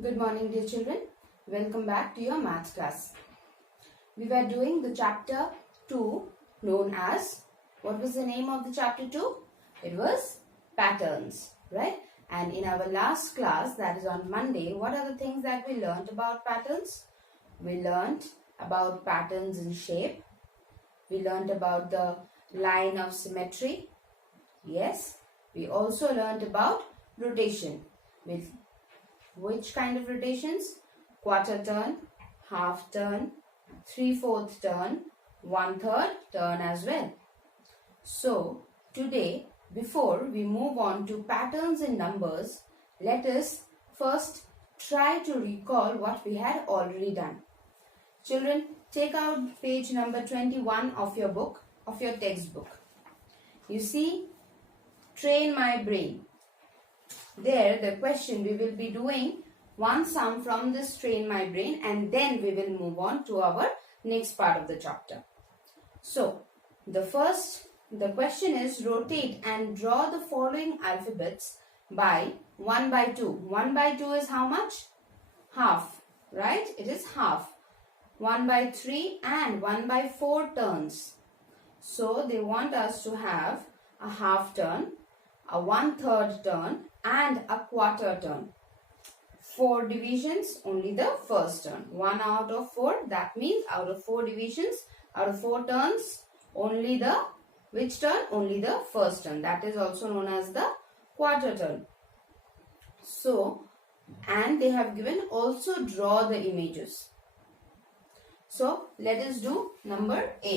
Good morning, dear children. Welcome back to your maths class. We were doing the chapter 2 known as, what was the name of the chapter 2? It was patterns, right? And in our last class, that is on Monday, what are the things that we learned about patterns? We learned about patterns in shape. We learned about the line of symmetry. Yes, we also learned about rotation. Which kind of rotations? Quarter turn, half turn, 3/4 turn, 1/3 turn as well. So, today, before we move on to patterns in numbers, let us first try to recall what we had already done. Children, take out page number 21 of your book, of your textbook. You see, train my brain. There, the question, we will be doing one sum from this train my brain, and then we will move on to our next part of the chapter. So, the question is, rotate and draw the following alphabets by 1/2. 1/2 is how much? Half, right? It is half. 1/3 and 1/4 turns. So, they want us to have a half turn, a 1/3 turn, and a quarter turn. 4 divisions, only the first turn. 1 out of 4, that means out of 4 divisions, out of 4 turns, only the, which turn? Only the first turn. That is also known as the quarter turn. So, and they have given also draw the images. So, let us do number A.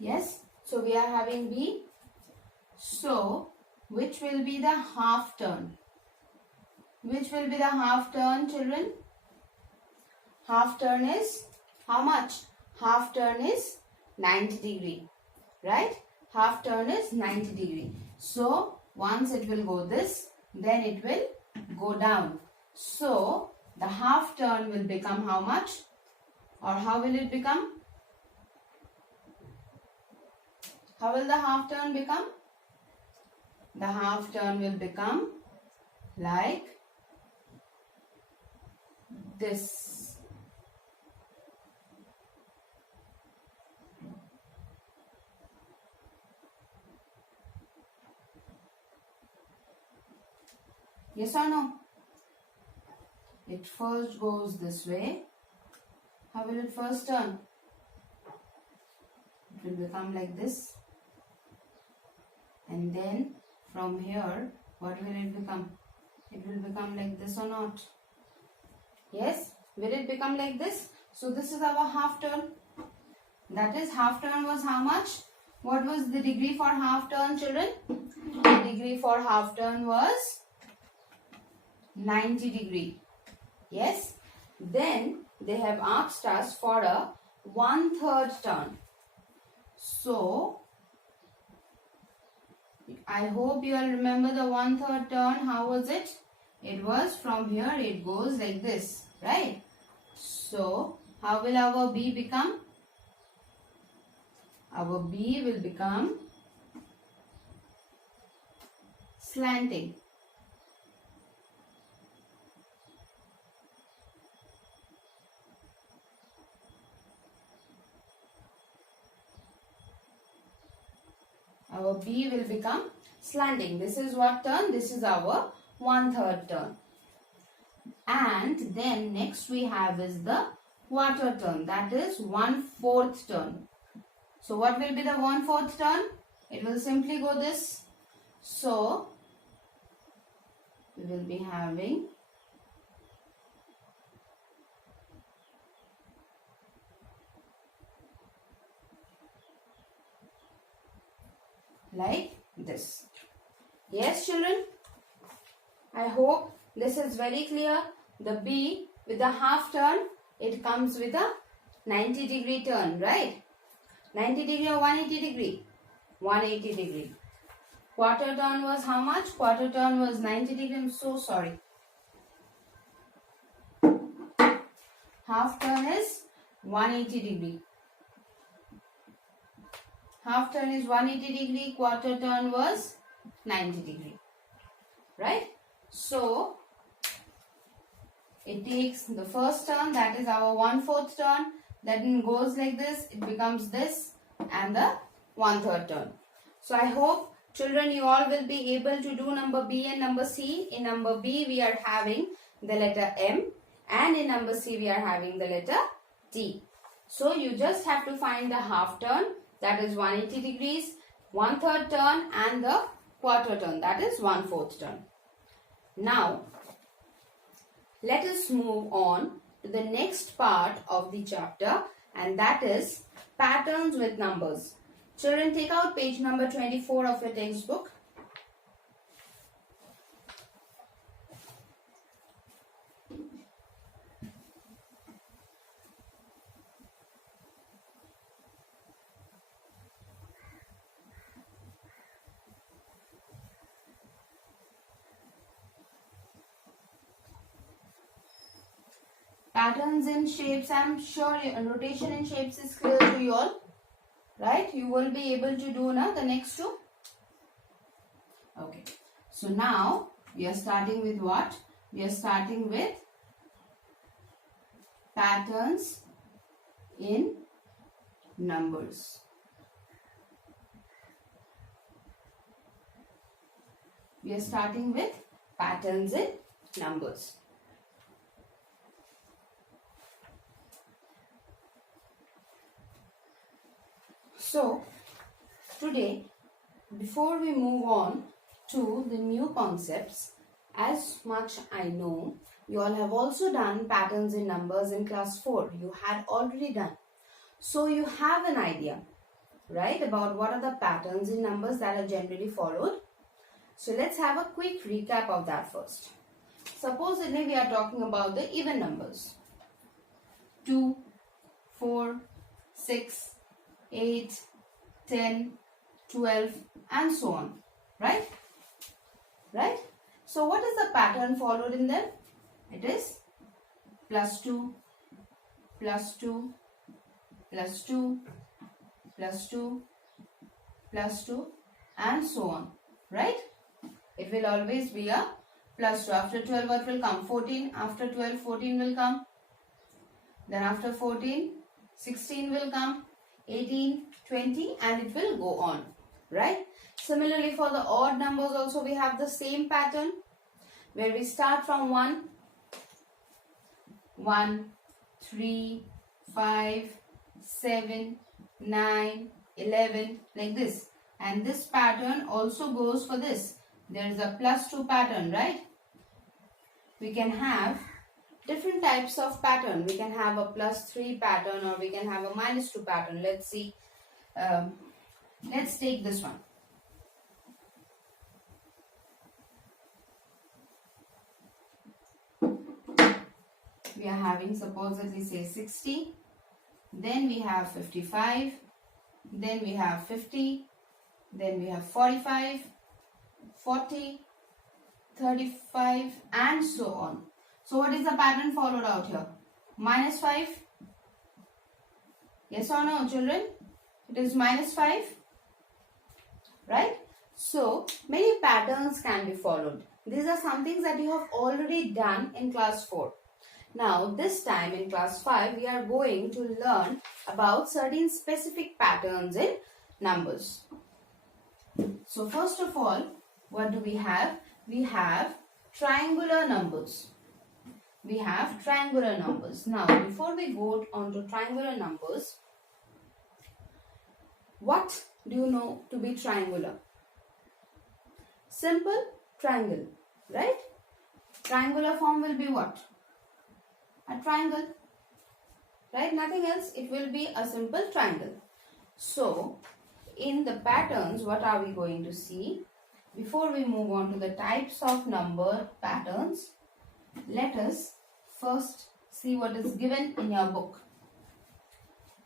Yes, so we are having B. So, which will be the half turn? Which will be the half turn, children? Half turn is how much? Half turn is 90 degree, right? Half turn is 90 degree. So, once it will go this, then it will go down. So, the half turn will become how much? Or how will it become? How will the half turn become? The half turn will become like this. Yes or no? It first goes this way. How will it first turn? It will become like this. And then from here, what will it become? It will become like this or not? Yes? Will it become like this? So this is our half turn. That is, half turn was how much? What was the degree for half turn, children? The degree for half turn was 90 degree. Yes? Then they have asked us for a 1/3 turn. So, I hope you all remember the 1/3 turn. How was it? It was from here, it goes like this, right? So, how will our B become? Our B will become slanting. Our B will become slanting. This is what turn? This is our 1/3 turn. And then next we have is the quarter turn. That is 1/4 turn. So what will be the 1/4 turn? It will simply go this. So we will be having like this. Yes, children? I hope this is very clear. The B with the half turn, it comes with a 90-degree turn, right? 90 degree or 180 degree? 180 degree. Quarter turn was how much? Quarter turn was 90 degree. I'm so sorry. Half turn is 180 degree. Half turn is 180 degree. Quarter turn was 90 degree. Right? So, it takes the first turn, that is our 1/4 turn. Then goes like this. It becomes this and the 1/3 turn. So, I hope children you all will be able to do number B and number C. In number B we are having the letter M and in number C we are having the letter T. So, you just have to find the half turn, that is 180 degrees, 1/3 turn and the quarter turn, that is 1/4 turn. Now, let us move on to the next part of the chapter, and that is patterns with numbers. Children, take out page number 24 of your textbook. Patterns in shapes, I'm sure rotation in shapes is clear to you all, right? You will be able to do now the next two. Okay, so now we are starting with what? We are starting with patterns in numbers. We are starting with patterns in numbers. So, today, before we move on to the new concepts, as much I know, you all have also done patterns in numbers in class 4. You had already done. So, you have an idea, right, about what are the patterns in numbers that are generally followed. So, let's have a quick recap of that first. Supposedly, we are talking about the even numbers. 2, 4, 6, 8, 10, 12 and so on, right? Right? So what is the pattern followed in them? It is +2, +2, +2, +2, +2 and so on, right? It will always be a +2. After 12 what will come? 14. After 12, 14 will come. Then after 14, 16 will come. 18, 20 and it will go on, right? Similarly for the odd numbers also we have the same pattern where we start from 1, 3, 5, 7, 9, 11 like this, and this pattern also goes for this. There is a +2 pattern, right? We can have different types of pattern. We can have a +3 pattern or we can have a -2 pattern. Let's see. Let's take this one. We are having supposedly say 60. Then we have 55. Then we have 50. Then we have 45, 40, 35 and so on. So what is the pattern followed out here? -5. Yes or no, children? It is -5. Right? So many patterns can be followed. These are some things that you have already done in class 4. Now this time in class 5 we are going to learn about certain specific patterns in numbers. So first of all, what do we have? We have triangular numbers. We have triangular numbers. Now, before we go on to triangular numbers, what do you know to be triangular? Simple triangle, right? Triangular form will be what? A triangle. Right? Nothing else. It will be a simple triangle. So, in the patterns, what are we going to see? Before we move on to the types of number patterns, let us first see what is given in your book.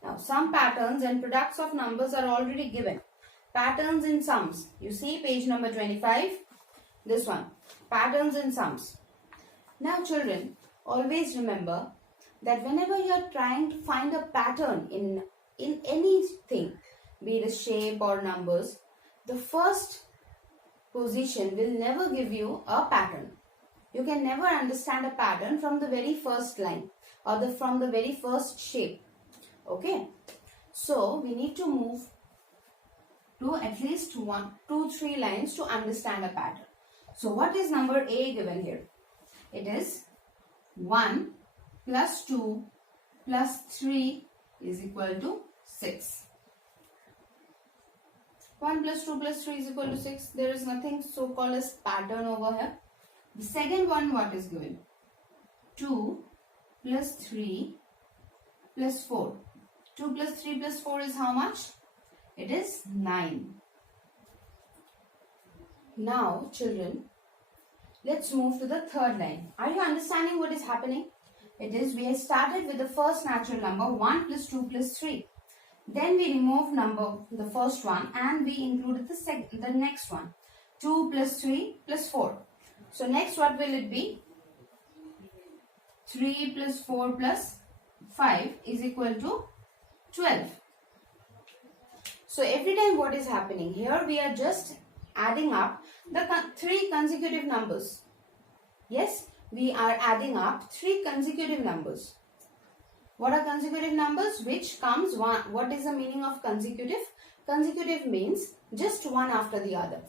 Now, some patterns and products of numbers are already given. Patterns in sums. You see page number 25. This one. Patterns in sums. Now, children, always remember that whenever you are trying to find a pattern in anything, be it a shape or numbers, the first position will never give you a pattern. You can never understand a pattern from the very first line or from the very first shape. Okay, so we need to move to at least 2-3 lines to understand a pattern. So what is number A given here? It is 1 plus 2 plus 3 is equal to 6. 1 plus 2 plus 3 is equal to 6. There is nothing so called as pattern over here. The second one, what is given? 2 plus 3 plus 4. 2 plus 3 plus 4 is how much? It is 9. Now, children, let's move to the third line. Are you understanding what is happening? It is, we have started with the first natural number 1 plus 2 plus 3. Then we remove the first one, and we included the next one, 2 plus 3 plus 4. So next what will it be? 3 plus 4 plus 5 is equal to 12. So every time what is happening here, we are just adding up the 3 consecutive numbers. Yes, we are adding up 3 consecutive numbers. What are consecutive numbers? Which comes one. What is the meaning of consecutive? Consecutive means just one after the other.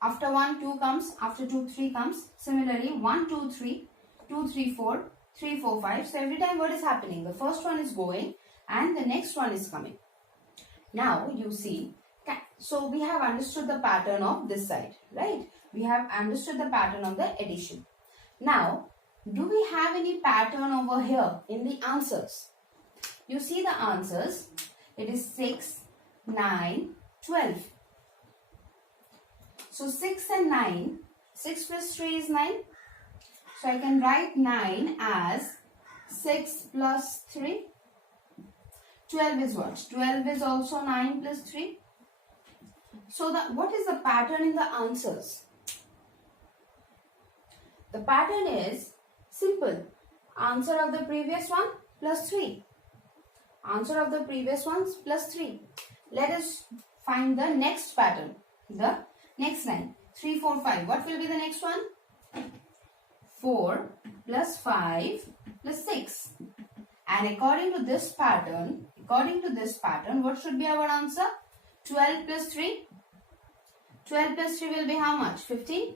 After 1, 2 comes. After 2, 3 comes. Similarly, 1, 2, 3, 2, 3, 4, 3, 4, 5. So every time what is happening? The first one is going and the next one is coming. Now you see. So we have understood the pattern of this side, right? We have understood the pattern of the addition. Now, do we have any pattern over here in the answers? You see the answers. It is 6, 9, 12. So 6 and 9. 6 plus 3 is 9. So I can write 9 as 6 plus 3. 12 is what? 12 is also 9 plus 3. So what is the pattern in the answers? The pattern is simple. Answer of the previous one plus 3. Answer of the previous ones plus 3. Let us find the next pattern. The next line. 3, 4, 5. What will be the next one? 4 plus 5 plus 6. And according to this pattern, what should be our answer? 12 plus 3. 12 plus 3 will be how much? 15.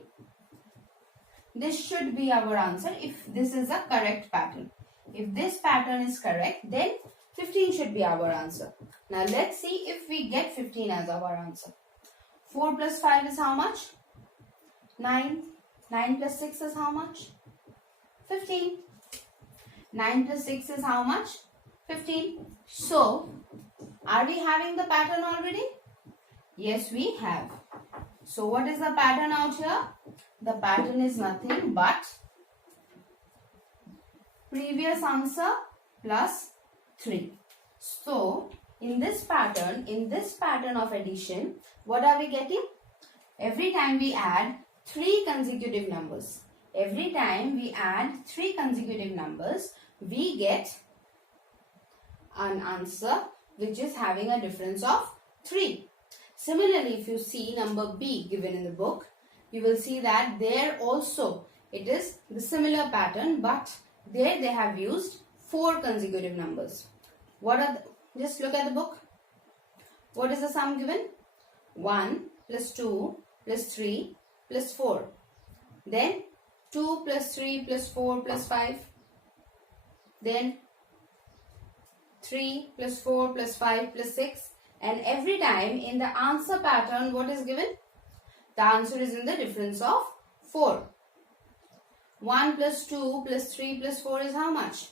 This should be our answer if this is a correct pattern. If this pattern is correct, then 15 should be our answer. Now let's see if we get 15 as our answer. 4 plus 5 is how much? 9. 9 plus 6 is how much? 15. 9 plus 6 is how much? 15. So, are we having the pattern already? Yes, we have. So, what is the pattern out here? The pattern is nothing but previous answer plus 3. So, in this pattern of addition, what are we getting? Every time we add 3 consecutive numbers. Every time we add 3 consecutive numbers, we get an answer which is having a difference of 3. Similarly, if you see number B given in the book, you will see that there also it is the similar pattern, but there they have used 4 consecutive numbers. Just look at the book. What is the sum given? 1 plus 2 plus 3 plus 4. Then 2 plus 3 plus 4 plus 5. Then 3 plus 4 plus 5 plus 6. And every time in the answer pattern, what is given? The answer is in the difference of 4. 1 plus 2 plus 3 plus 4 is how much?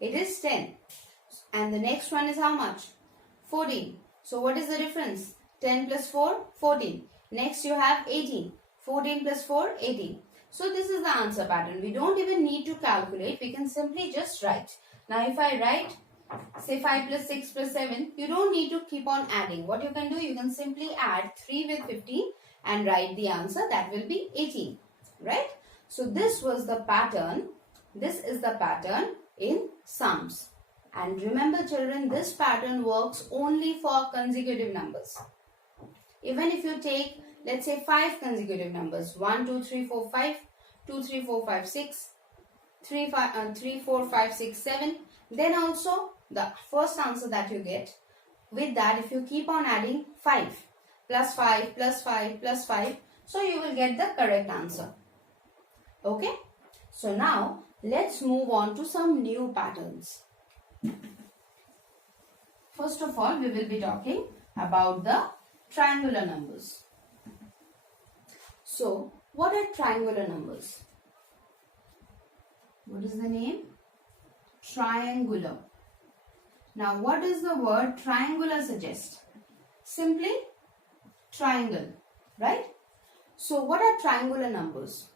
It is 10. And the next one is how much? 14. So what is the difference? 10 plus 4, 14. Next you have 18. 14 plus 4, 18. So this is the answer pattern. We don't even need to calculate. We can simply just write. Now if I write, say 5 plus 6 plus 7, you don't need to keep on adding. What you can do, you can simply add 3 with 15 and write the answer. That will be 18. Right? So this was the pattern. This is the pattern in sums. And remember children, this pattern works only for consecutive numbers. Even if you take, let's say 5 consecutive numbers, 1, 2, 3, 4, 5, 2, 3, 4, 5, 6, 3, 4, 5, 6, 7, then also the first answer that you get, with that if you keep on adding 5 plus 5 plus 5 plus 5, so you will get the correct answer. Okay? So now let's move on to some new patterns. First of all, we will be talking about the triangular numbers. So, what are triangular numbers? What is the name? Triangular. Now, what does the word triangular suggest? Simply triangle, right? So, what are triangular numbers?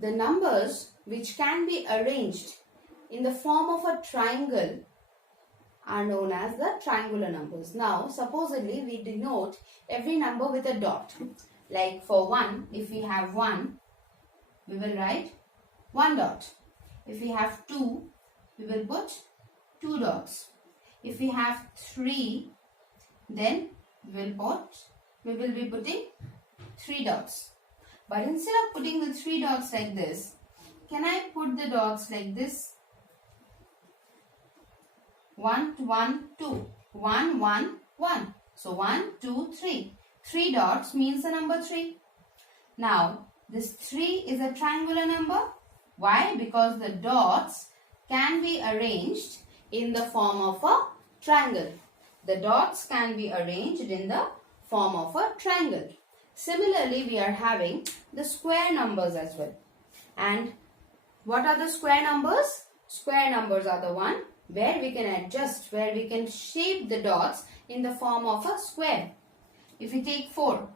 The numbers which can be arranged in the form of a triangle are known as the triangular numbers. Now, supposedly we denote every number with a dot. Like for 1, if we have 1, we will write 1 dot. If we have 2, we will put 2 dots. If we have 3, then we will be putting 3 dots. But instead of putting the 3 dots like this, can I put the dots like this? 1, 1, 2. 1, 1, 1. So 1, 2, 3. 3 dots means the number 3. Now, this 3 is a triangular number. Why? Because the dots can be arranged in the form of a triangle. The dots can be arranged in the form of a triangle. Similarly, we are having the square numbers as well. And what are the square numbers? Square numbers are the one where we can adjust, where we can shape the dots in the form of a square. If we take 4,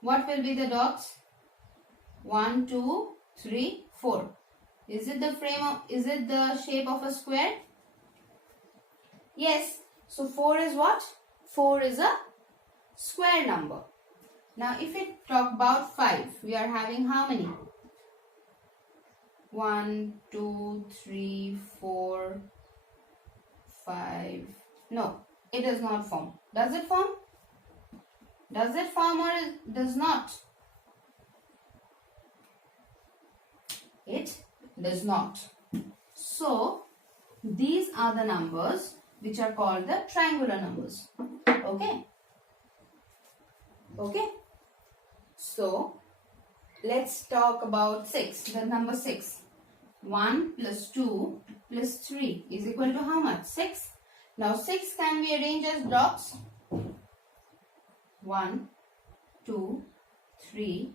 what will be the dots? 1, 2, 3, 4. Is it the shape of a square? Yes. So 4 is what? 4 is a square number. Now if we talk about 5, we are having how many? 1, 2, 3, 4, 5. No, it does not form. Does it form? Does it form or it does not? It does not. So, these are the numbers which are called the triangular numbers. Okay? Okay? So, let's talk about 6. The number 6. 1 plus 2 plus 3 is equal to how much? 6. Now 6 can be arranged as blocks. 1, 2, 3,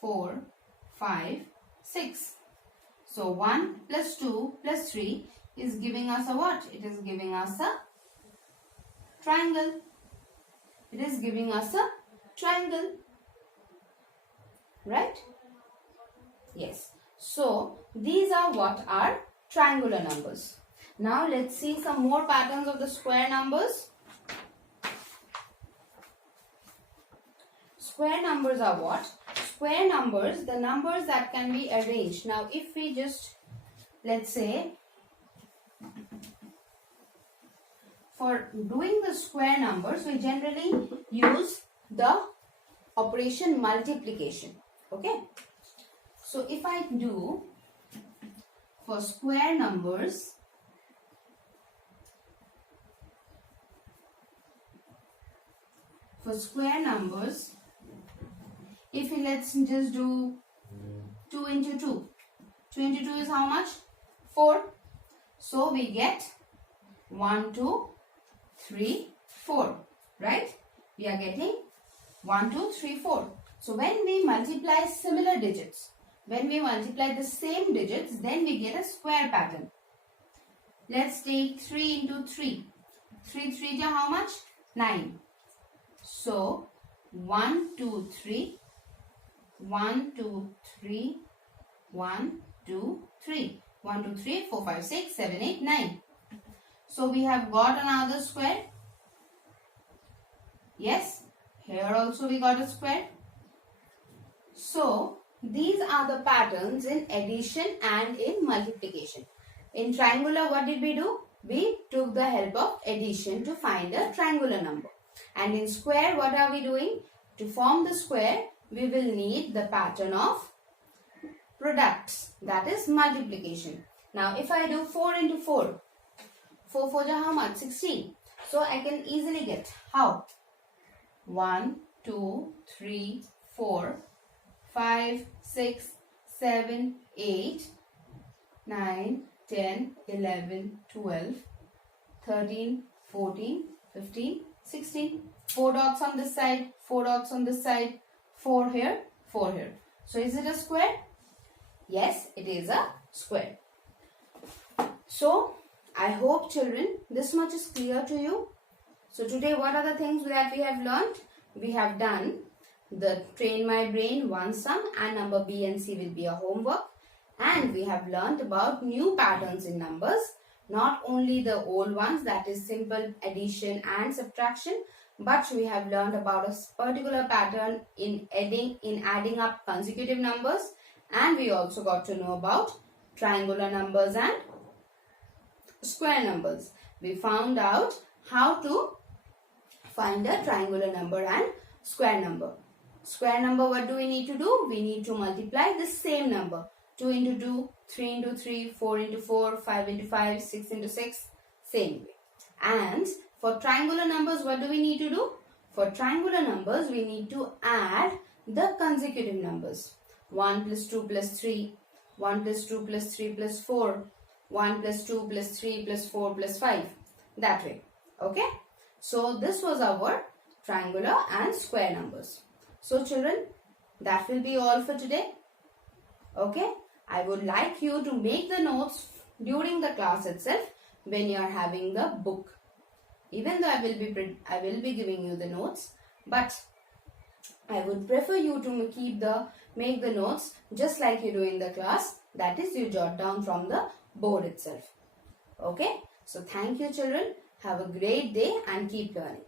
4, 5, 6. So 1 plus 2 plus 3 is giving us a what? It is giving us a triangle. It is giving us a triangle. Right? Yes. So, these are what are triangular numbers. Now, let's see some more patterns of the square numbers. Square numbers are what? Square numbers, the numbers that can be arranged. Now, if we just, let's say, for doing the square numbers, we generally use the operation multiplication. Okay? So, if I do for square numbers, if we let's just do 2 into 2. 2 into 2 is how much? 4. So, we get 1, 2, 3, 4. Right? We are getting 1, 2, 3, 4. So, when we multiply similar digits, when we multiply the same digits, then we get a square pattern. Let's take 3 into 3. 3 3 ja how much? 9. So 1 2 3 1 2 3 1 2 3 1 2 3 4 5 6 7 8 9. So we have got another square. Yes, here also we got a square. So these are the patterns in addition and in multiplication. In triangular, what did we do? We took the help of addition to find a triangular number. And in square, what are we doing? To form the square, we will need the pattern of products, that is multiplication. Now if I do 4 into 4, 4 4 ja how much? 16. So I can easily get how? 1 2 3 4 5 6 7 8 9 10 11 12 13 14 15 16. 4 dots on this side, 4 dots on this side, 4 here, 4 here. So is it a square? Yes, it is a square. So I hope children this much is clear to you. So today what are the things that we have learned? We have done the Train My Brain one sum and number B and C will be a homework. And we have learned about new patterns in numbers. Not only the old ones, that is simple addition and subtraction, but we have learned about a particular pattern in adding up consecutive numbers, and we also got to know about triangular numbers and square numbers. We found out how to find a triangular number and square number. Square number, what do we need to do? We need to multiply the same number. 2 into 2, 3 into 3, 4 into 4, 5 into 5, 6 into 6, same way. And for triangular numbers, what do we need to do? For triangular numbers, we need to add the consecutive numbers. 1 plus 2 plus 3, 1 plus 2 plus 3 plus 4, 1 plus 2 plus 3 plus 4 plus 5. That way. Okay? So this was our triangular and square numbers. So children, that will be all for today. Okay? I would like you to make the notes during the class itself when you are having the book. Even though I will be giving you the notes, but I would prefer you to make the notes just like you do in the class. That is, you jot down from the board itself. Okay? So thank you children. Have a great day and keep learning.